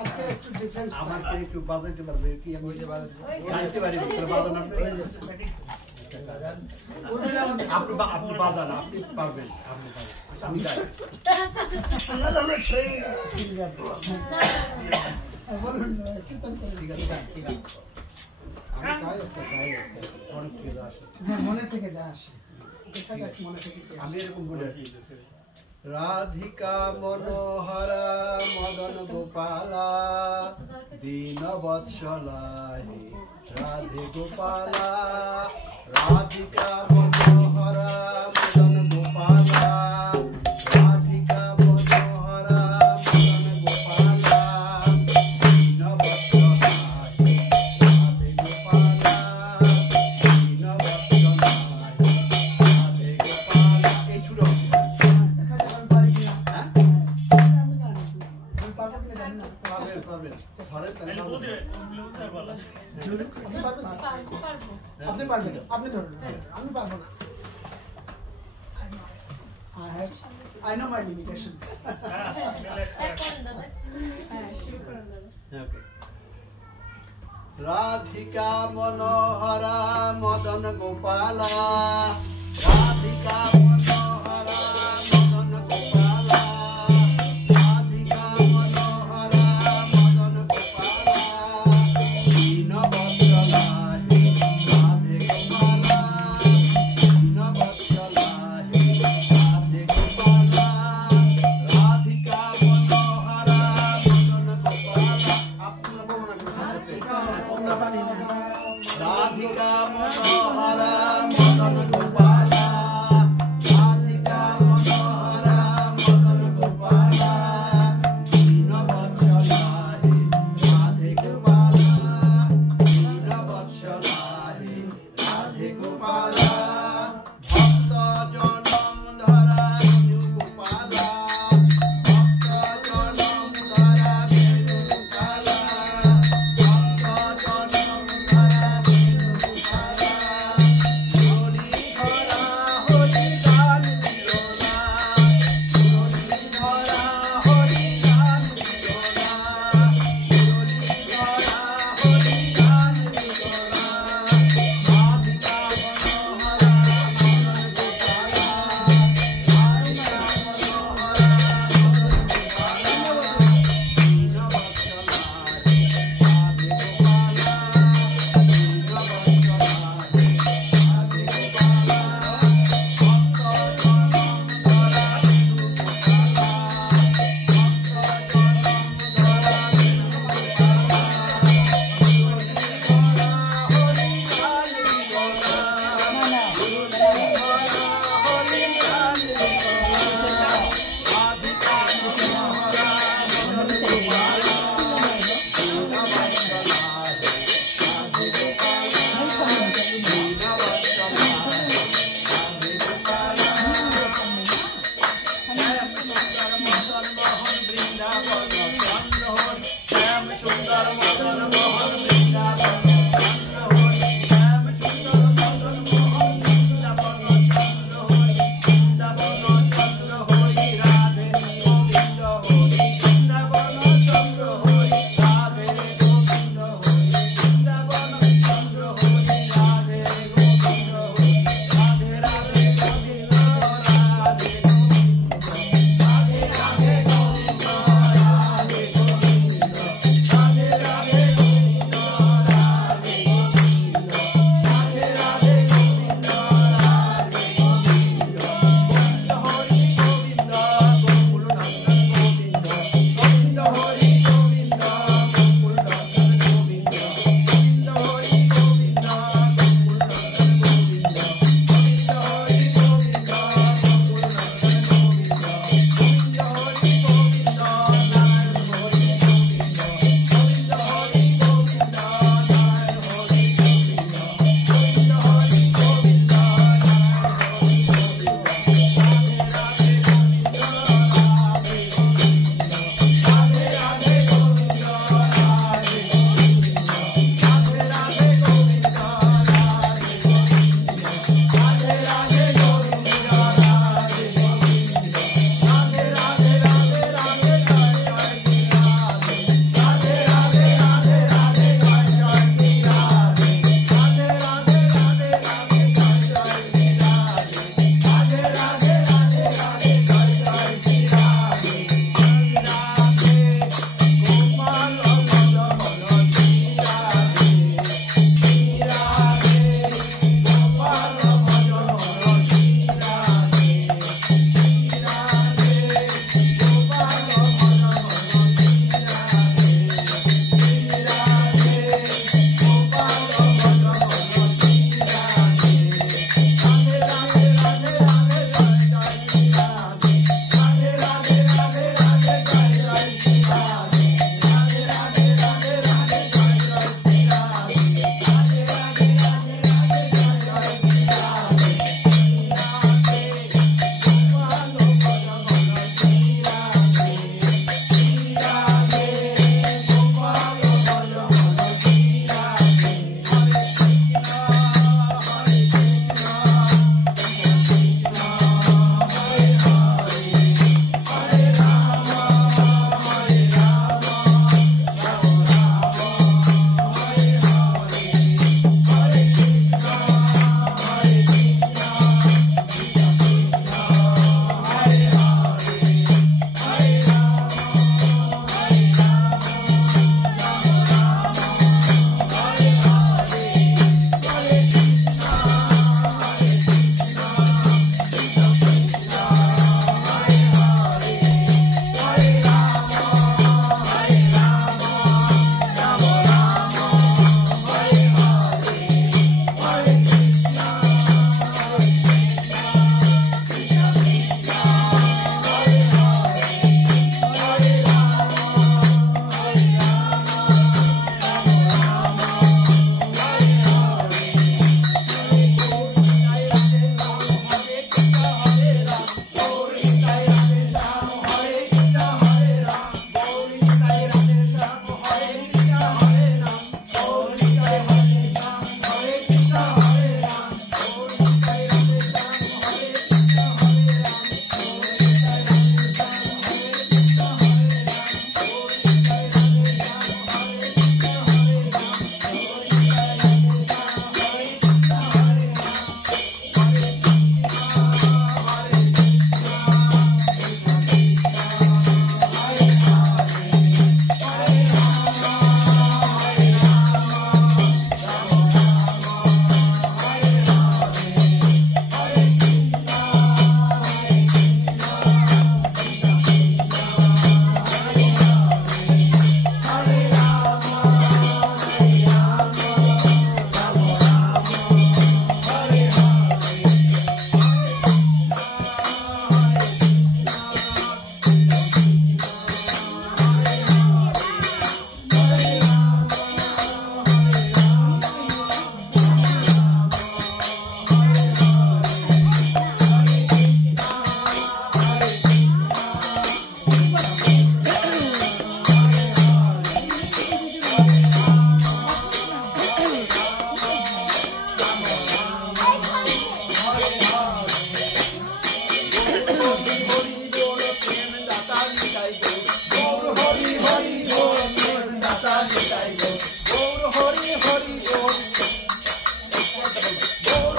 আজকে একটু ডিফারেন্স আমাকে একটু বাজাইতে পারবে কি আমি ওই যে গাইতে পারি বাজানো আপনি বাজান আপনি পারবেন আপনি আমি গাই আমরা ট্রেন সিঙ্গার বলুন কীর্তন করে ঠিক আছে ঠিক আছে আমি গাই অনেক কিছু আসে হ্যাঁ মনে থেকে যা আসে দেখা যাক মনে থেকে আমি এরকম বলে রাধিকা মনোহরা মদন গোপালা দীন বৎসলা রাধে গোপালা রাধিকা মনোহরা মদন গোপালা রাধিকা মনোহরা মদন গোপালা দীন বৎসলা রাধে গোপালা দীন বৎসলা রাধে গোপালা এই শুরু আপনি পারবেন আপনি ধরুন আমি পারবো না I know my limitations. Radhika মনোহরা মদন গোপালা রাধিকা মনোহরা মদন গোপালা রাধিকা মনোহরা মদন গোপালা দীন বৎসলা রাধে গোপালা দীন বৎসলা রাধে গোপালা রাধিকা মনোহরা মদন গোপালা আপনারা বলুন না রাধিকা মনোহরা মদন গোপালা রাধিকা মনোহরা মদন গোপালা দীন বৎসলা রাধে গোপালা দীন বৎসলা রাধে গোপালা ভক্ত জনম ধরা বিনু গোপালা ভক্ত জনম ধরা বিনু গোপালা ভক্ত জনম ধরা বিনু গোপালা হরি ধরা হরি গান দিলোনা হরি ধরা হরি গান দিলোনা হরি ধরা হরি গান দিলোনা রাধিকা মনোহরা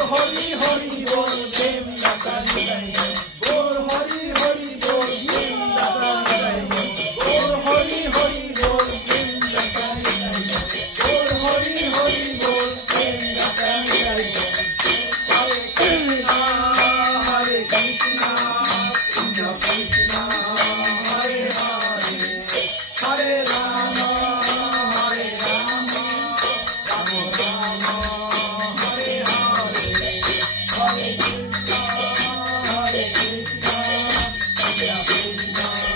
হরি হরি বল প্রেম দাতা নিতাই গৌর হরি হরি বল প্রেম দাতা নিতাই গৌর হরি হরি বল প্রেম দাতা নিতাই গৌর হরি হরি বল প্রেম দাতা Nitai Hare Krishna Krishna Krishna Hare Hare Hare Rama Hare Rama Rama Rama Hare Hare Hare Krishna Hare Krishna Krishna Krishna Hare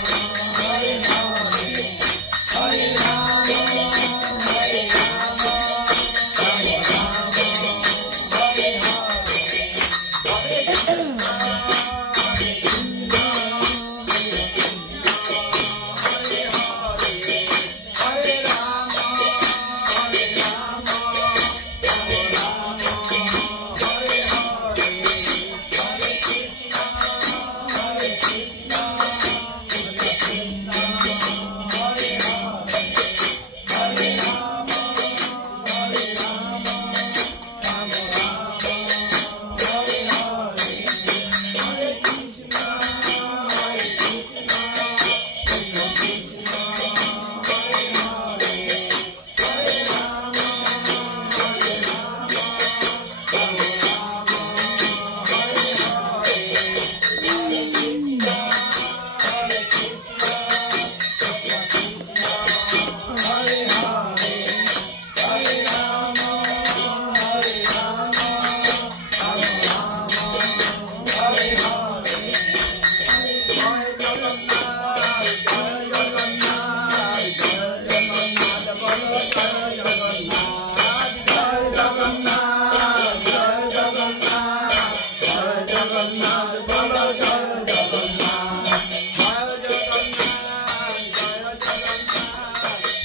Hare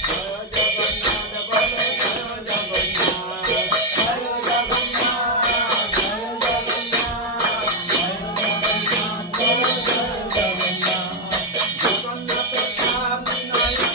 Hare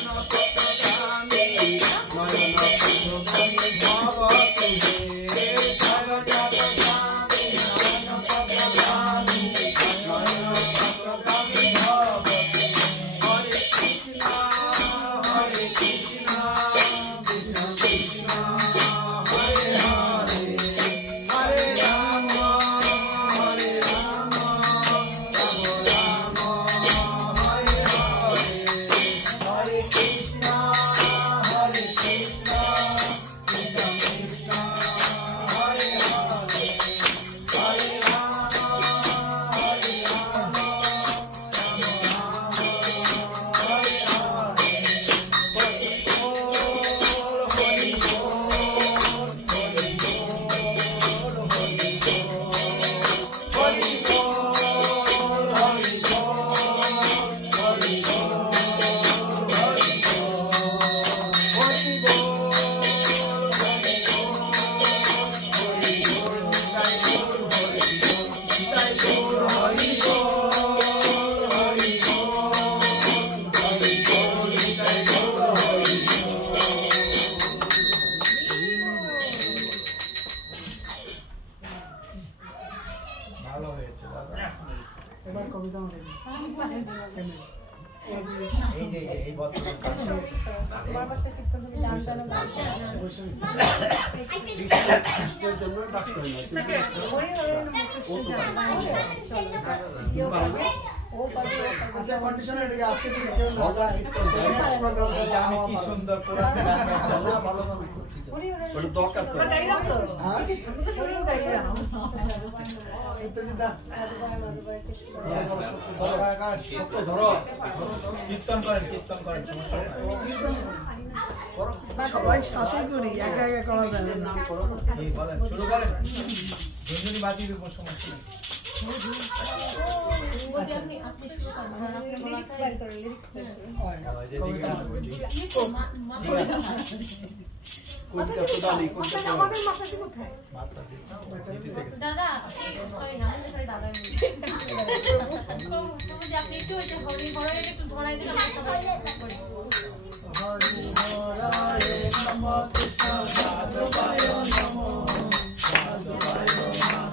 Rama Hare Rama Rama Rama Hare এবার কবিতা মানে এই যে এই বর্তমান আমার পাশে কীর্তন তুমি গান জানো গান কৃষ্ণের জন্য ডাকতে হয় না হরি হরি নম কৃষ্ণ জানো চলো ইয়ো বাজে ও বাজে আচ্ছা কন্ডিশন এদিকে আজকে থেকে কেউ না ভগবান কীর্তন করে আমি কি সুন্দর করে গান গাইতাম না ভালো ভালো হরি হরি ওটা দরকার তো হ্যাঁ হরি হরি ইত্যাদি দা মাধবাই কৃষ্ণ ধরো কীর্তন করেন সমস্যা সবাই সাথে করি একা একা করা যাবে না এই বলেন শুরু করেন দুজনই বাতি দেব সমস্যা নেই লিরিক্স বাইর করো লিরিক্স বাইর কোনটা প্রদানি কোনটা আমাদের মাথাতে কোথায় মাত্রা দিতে দাদা সরি না সরি দাদা তুমি যে আপনি একটু হইতে হরি হরি একটু ধরাই দিলে আমরা সবাই করি হরি হরায় নমঃ কৃষ্ণ মাধবায় নমঃ মাধবায় নমঃ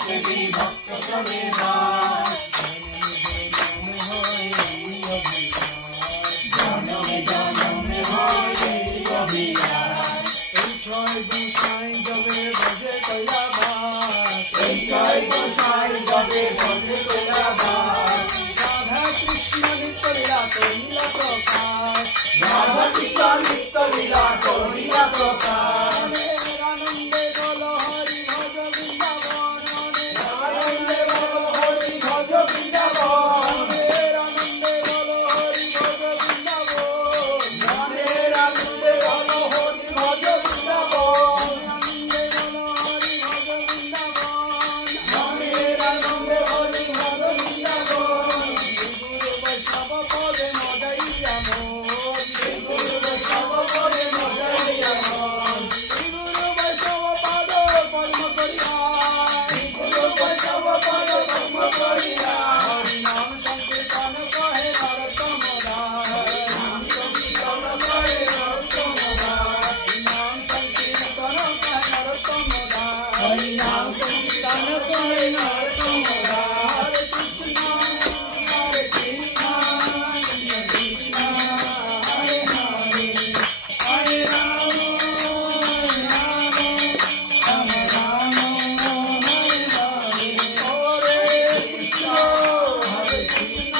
প্রেমী ভক্ত করে বাস জনমে জনমে হয় এই অভিলাষ এই ছয় গোসাই জবে ভজে কৈলাবাস এই ছয় গোসাই জবে ভজে কৈলাবাস রাধা কৃষ্ণ নিত্য লীলা করিলা প্রকাশ রাধা কৃষ্ণ নিত্য লীলা করিলা প্রকাশ আনন্দে বল হরি ভজ বৃন্দাবন আনন্দে বল হরি ভজ বৃন্দাবন আনন্দে বল হরি ভজ বৃন্দাবন মনের আনন্দে বল হরি ভজ বৃন্দাবন আনন্দে বল হরি ভজ বৃন্দাবন মনের আনন্দে হরি ভজ বৃন্দাবন গুরু বৈষ্ণব পদে মজাইয়া মোর গুরু বৈষ্ণব পদে মজাইয়া মোর গুরু বৈষ্ণব পদ কর্ম করিয়া গুরু বৈষ্ণব পদ কর্ম করিয়া হরি নাম সংকীর্তন কহে নরোত্তম দাস নাম সংকীর্তন কহে নরোত্তম দাস নাম সংকীর্তন কহে নরোত্তম দাস হরি নাম সংকীর্তন কহে নরোত্তম দাস হরে কৃষ্ণ হরে কৃষ্ণ কৃষ্ণ কৃষ্ণ হরে হরে হরে রাম রাম রাম হরে হরে হরে কৃষ্ণ হরে কৃষ্ণ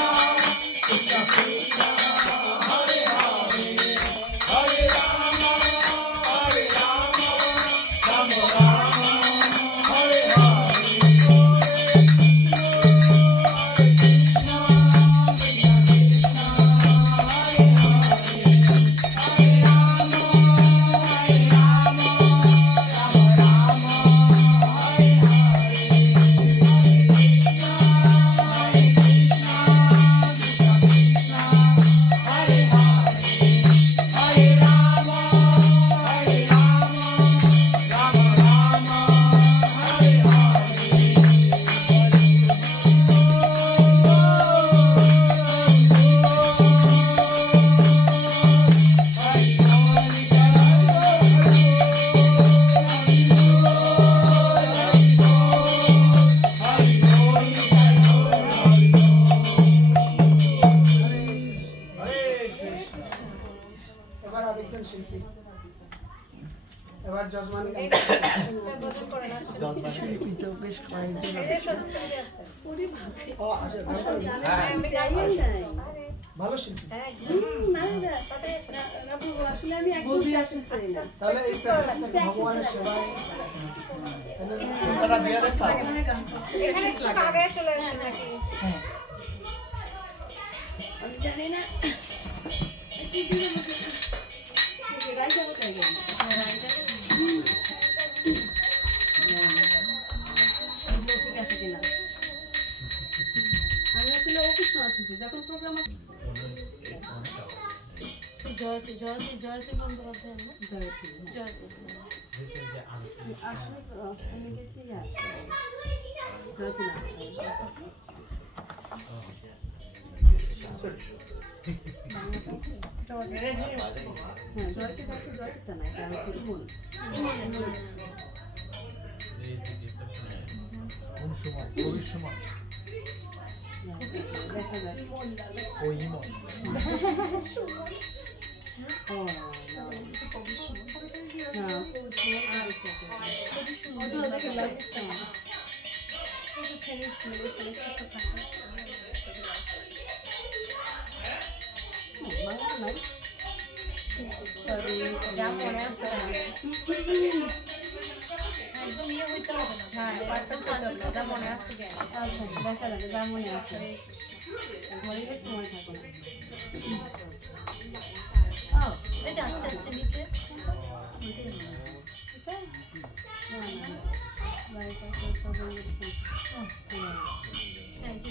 কৃষ্ণ কৃষ্ণ হরে হরে হরে রাম রাম রাম হরে হরে এবার আরেকজন শিল্পী এবার জজমানি গান বদল করে না শিল্পী তো বেশ কয়েকজন এই সত্যি আছে ও আচ্ছা গান করবি? আমি গাই নাই ভালো শিল্পী হ্যাঁ আসলে আমি একদম প্র্যাকটিস করি না তাহলে এই প্র্যাকটিসটাকে ভগবানের সেবায় ওটা দিয়ে দে স্যার এখানে একটু আগে চলে আসেন নাকি আমি জানি না কি দিলে মুখে রাইটা কোথায় গেল ঠিক আছে কিনা আমি আসলে অফিস আসছি যখন প্রোগ্রাম জয়তী জয়তী জয়তী বন্দ্যোপাধ্যায় না জয়তী জয়তী আসলে আমি গেছি জয়তী না হ্যাঁ জয়তী কাছে জয়তীটা নাই এটা হচ্ছে ইমন কোন সময় কোন সময় দেখা যায় ওই ইমন ও না না দেখে লাগছে যা মনে আছে একদম ইয়ে হইতে হবে না হ্যাঁ পারফেক্ট হতে হবে যা মনে আছে দেখা যাবে যা মনে আছে ঘরে গিয়ে সময় থাকো না এই যে আস্তে আস্তে নিচে হ্যাঁ জি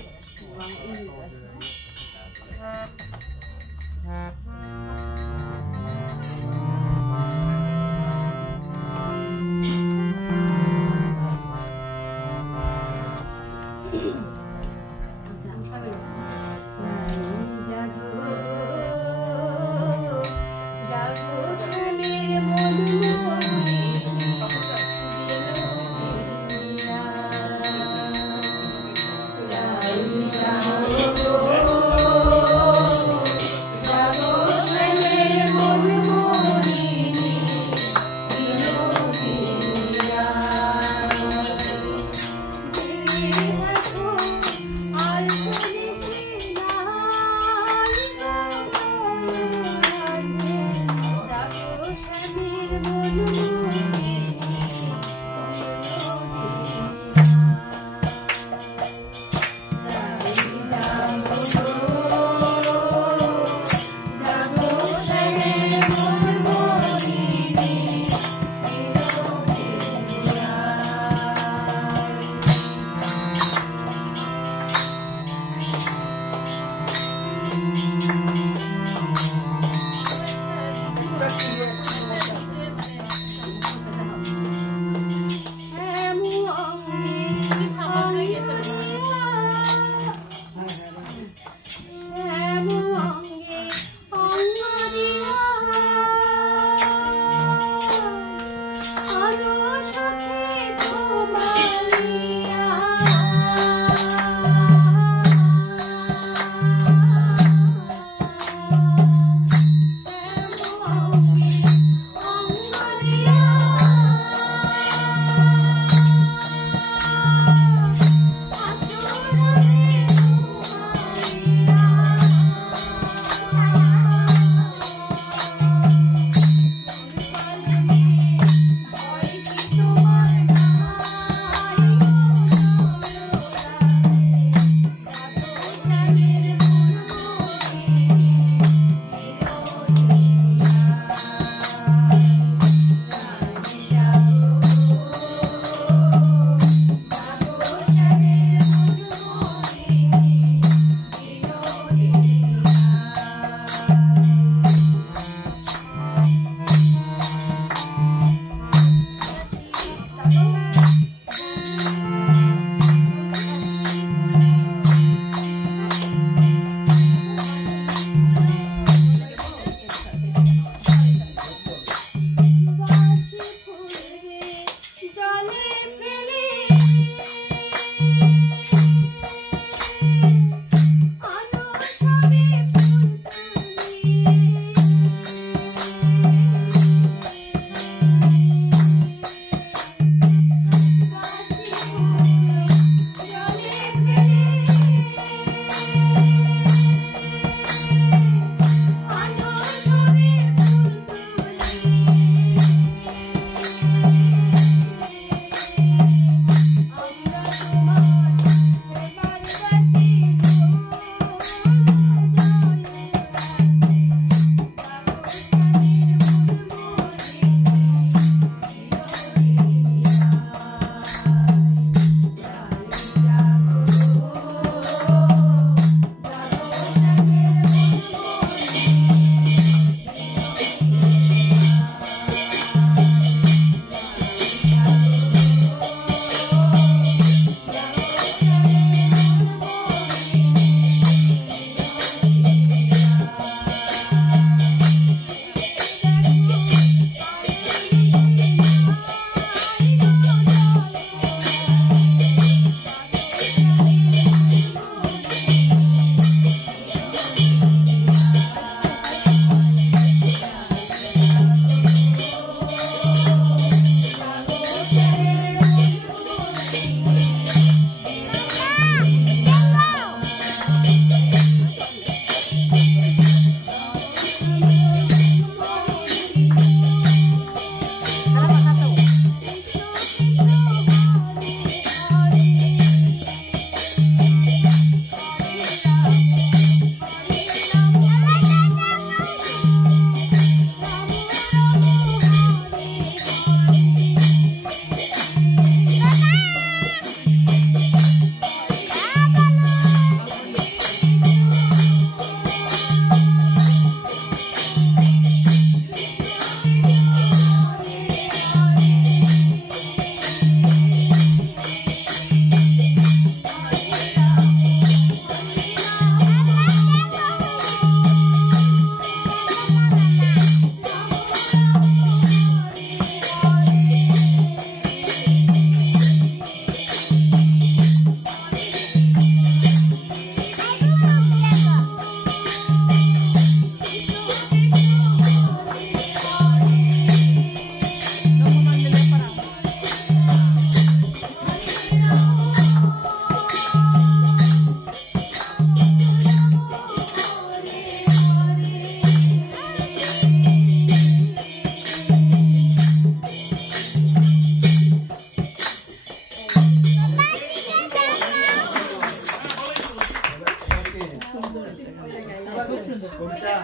কোনটা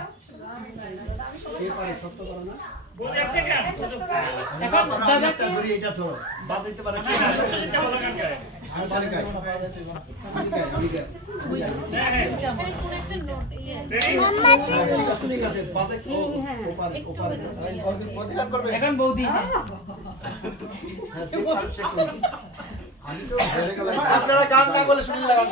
এই পারে সত্য করো না এখন দাদাটা ধরি এটা ধরো বাদ দিতে পারে কি আর বাড়ি গায় আমি গায় এখন বৌদি আপনারা গান না বলে শুনে লাগান